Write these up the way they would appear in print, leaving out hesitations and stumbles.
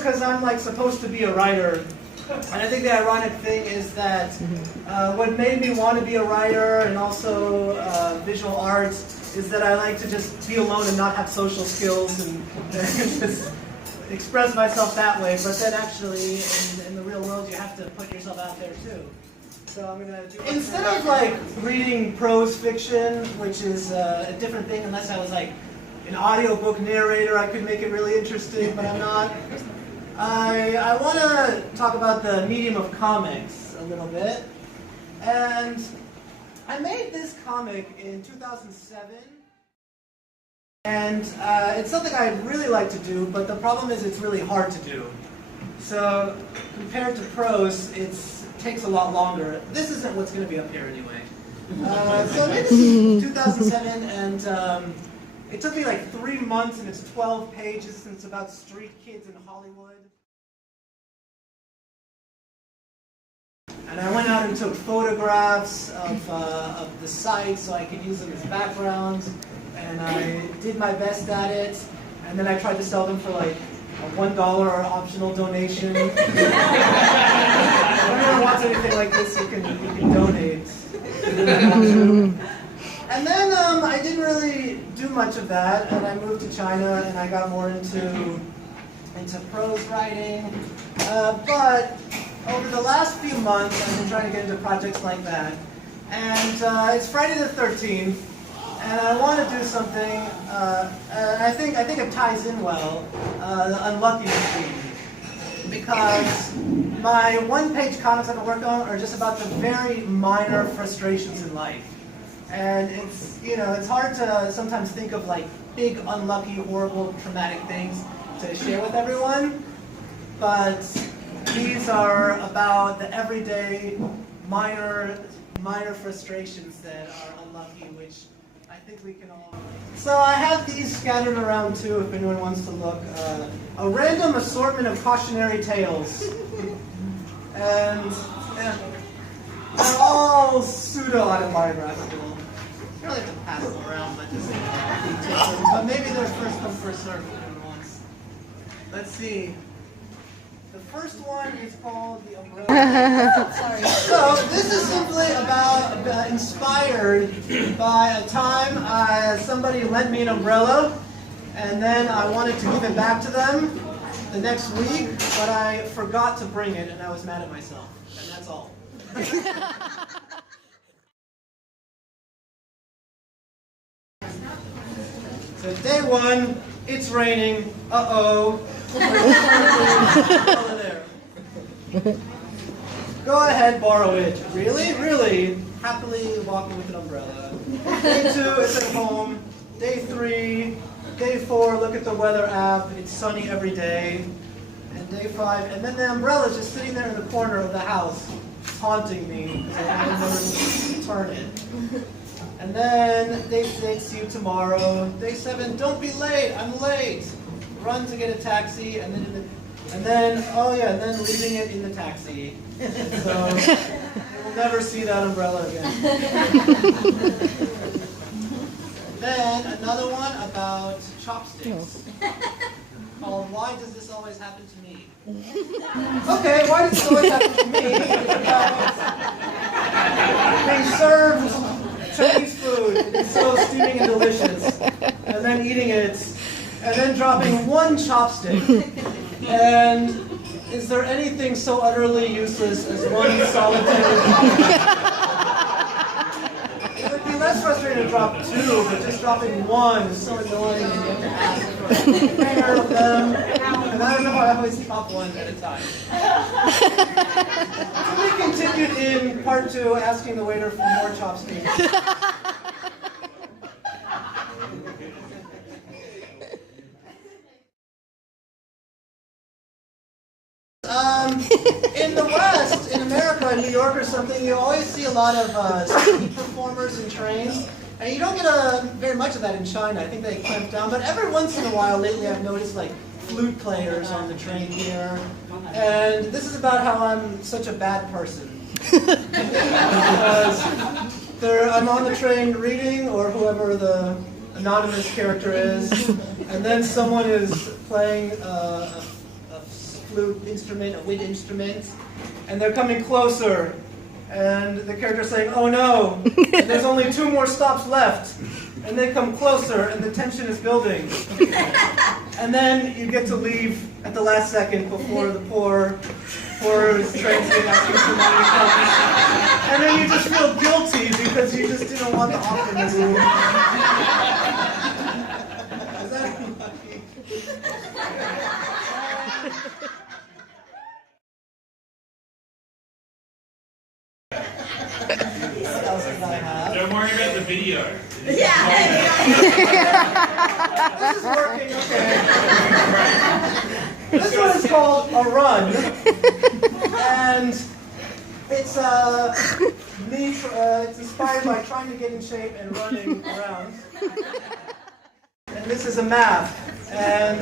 because I'm like supposed to be a writer. And I think the ironic thing is that what made me want to be a writer and also visual arts is that I like to just be alone and not have social skills and just express myself that way. But then actually in the real world you have to put yourself out there too. So I'm going to do, instead of like reading prose fiction, which is a different thing unless I was like an audiobook narrator, I could make it really interesting, but I'm not. I want to talk about the medium of comics a little bit. And I made this comic in 2007. And it's something I'd really like to do, but the problem is it's really hard to do. So compared to prose, it takes a lot longer. This isn't what's going to be up here anyway. So I made this in 2007, and it took me like 3 months, and it's 12 pages, and it's about street kids in Hollywood. And I went out and took photographs of the site so I could use them as backgrounds, and I did my best at it, and then I tried to sell them for like a $1 optional donation. If anyone wants anything like this, you can donate. And then I didn't really do much of that, and I moved to China, and I got more into prose writing. But over the last few months, I've been trying to get into projects like that. And it's Friday the 13th, and I want to do something, and I think it ties in well, the unluckiness theme. Because my one-page comics I've been working on are just about the very minor frustrations in life. And it's hard to sometimes think of like big, unlucky, horrible, traumatic things to share with everyone. But these are about the everyday, minor frustrations that are unlucky, which I think we can all. So I have these scattered around too, if anyone wants to look. A random assortment of cautionary tales, and they're all pseudo-autobiographical. You don't have to pass them around, but just take them. But maybe they're first come, first served if anyone wants. Let's see. The first one is called The Umbrella. Sorry. So this is simply about inspired by a time somebody lent me an umbrella, and then I wanted to give it back to them the next week, but I forgot to bring it, and I was mad at myself. And that's all. So day one, it's raining. Uh-oh. There. Go ahead, borrow it. Really? Really? Happily walking with an umbrella. Day 2, it's at home. Day 3, day 4, look at the weather app. It's sunny every day. And day 5, and then the umbrella's just sitting there in the corner of the house, haunting me because I don't know where to turn it. And then day 6, see you tomorrow. Day 7, don't be late, I'm late. Run to get a taxi, and then leaving it in the taxi. So we'll never see that umbrella again. Then another one about chopsticks. Called Why Does This Always Happen to Me? Okay, why does this always happen to me? Being served Chinese food, it's so steaming and delicious, and then eating it, and then dropping one chopstick. And is there anything so utterly useless as one solitary chopstick? It would be less frustrating to drop 2, but just dropping 1 is so annoying, and you have to ask for a pair of them. And I don't know how I always drop 1 at a time. So we continued in part 2, asking the waiter for more chopsticks. In the West, in America, New York or something, you always see a lot of street performers in trains. And you don't get very much of that in China. I think they clamped down. But every once in a while, lately, I've noticed like flute players on the train here. And this is about how I'm such a bad person. Because I'm on the train reading, or whoever the anonymous character is, and then someone is playing a flute instrument, a wind instrument, and they're coming closer. And the character's saying, oh no, and there's only 2 more stops left. And they come closer, and the tension is building. And then you get to leave at the last second before the poor transient asking for money comes. And then you just feel guilty because you just didn't want the optimism. Is that unlucky? What else did I have? Don't worry about the video. Yeah. This is working, okay. This one is called a run, and it's it's inspired by trying to get in shape and running around. And this is a map, and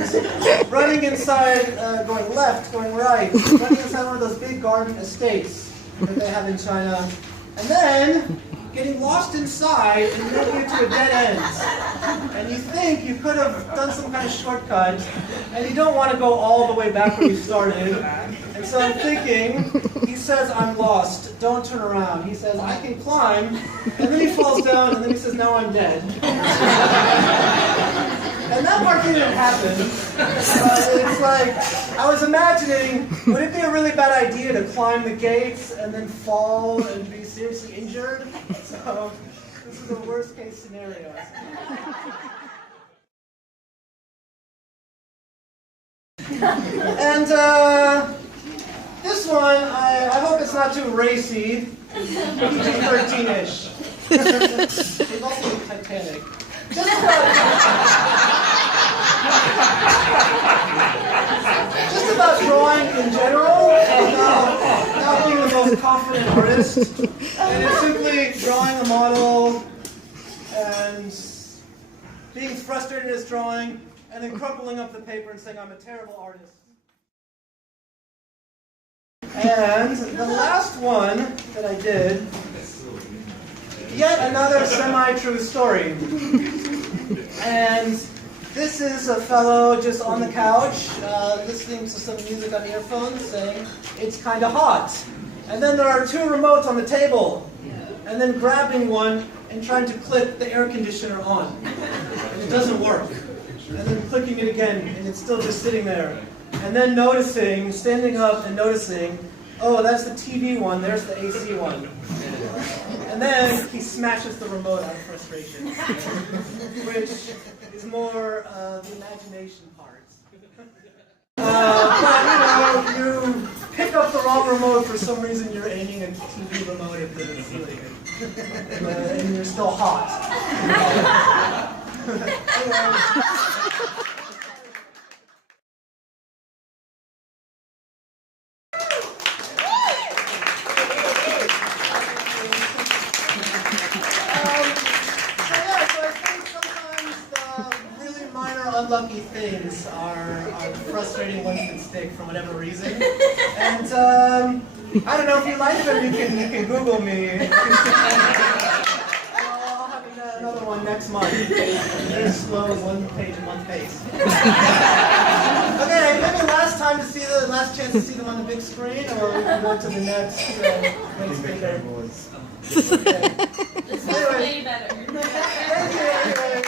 running inside, going left, going right, running inside one of those big garden estates that they have in China, and then getting lost inside and leading you to a dead end. And you think you could have done some kind of shortcut, and you don't want to go all the way back where you started. And so I'm thinking, he says, I'm lost, don't turn around. He says, I can climb, and then he falls down, and then he says, now I'm dead. And that part didn't happen. It's like, I was imagining, would it be a really bad idea to climb the gates and then fall and be seriously injured? So, this is a worst case scenario. And this one, I hope it's not too racy. PG-13-ish. It's also Titanic. Just about drawing in general, not being the most confident artist. And it's simply drawing a model and being frustrated in his drawing, and then crumpling up the paper and saying, I'm a terrible artist. And the last one that I did, yet another semi-true story. And this is a fellow just on the couch, listening to some music on earphones, saying, it's kind of hot. And then there are 2 remotes on the table, and then grabbing one and trying to click the air conditioner on. And it doesn't work. And then clicking it again, and it's still just sitting there. And then noticing, standing up and noticing, oh, that's the TV one, there's the AC one. And then he smashes the remote out of frustration, which is more the imagination part. But you pick up the wrong remote for some reason. You're aiming a TV remote at the ceiling, and you're still hot. Unlucky things are frustrating ones that stick for whatever reason. And I don't know if you like them, you can Google me. I'll have another one next month. Very slow, 1 page a month pace. Okay, maybe last chance to see them on the big screen, or we can go to the next screen there. Okay. This is way better. Thank you. Anyway.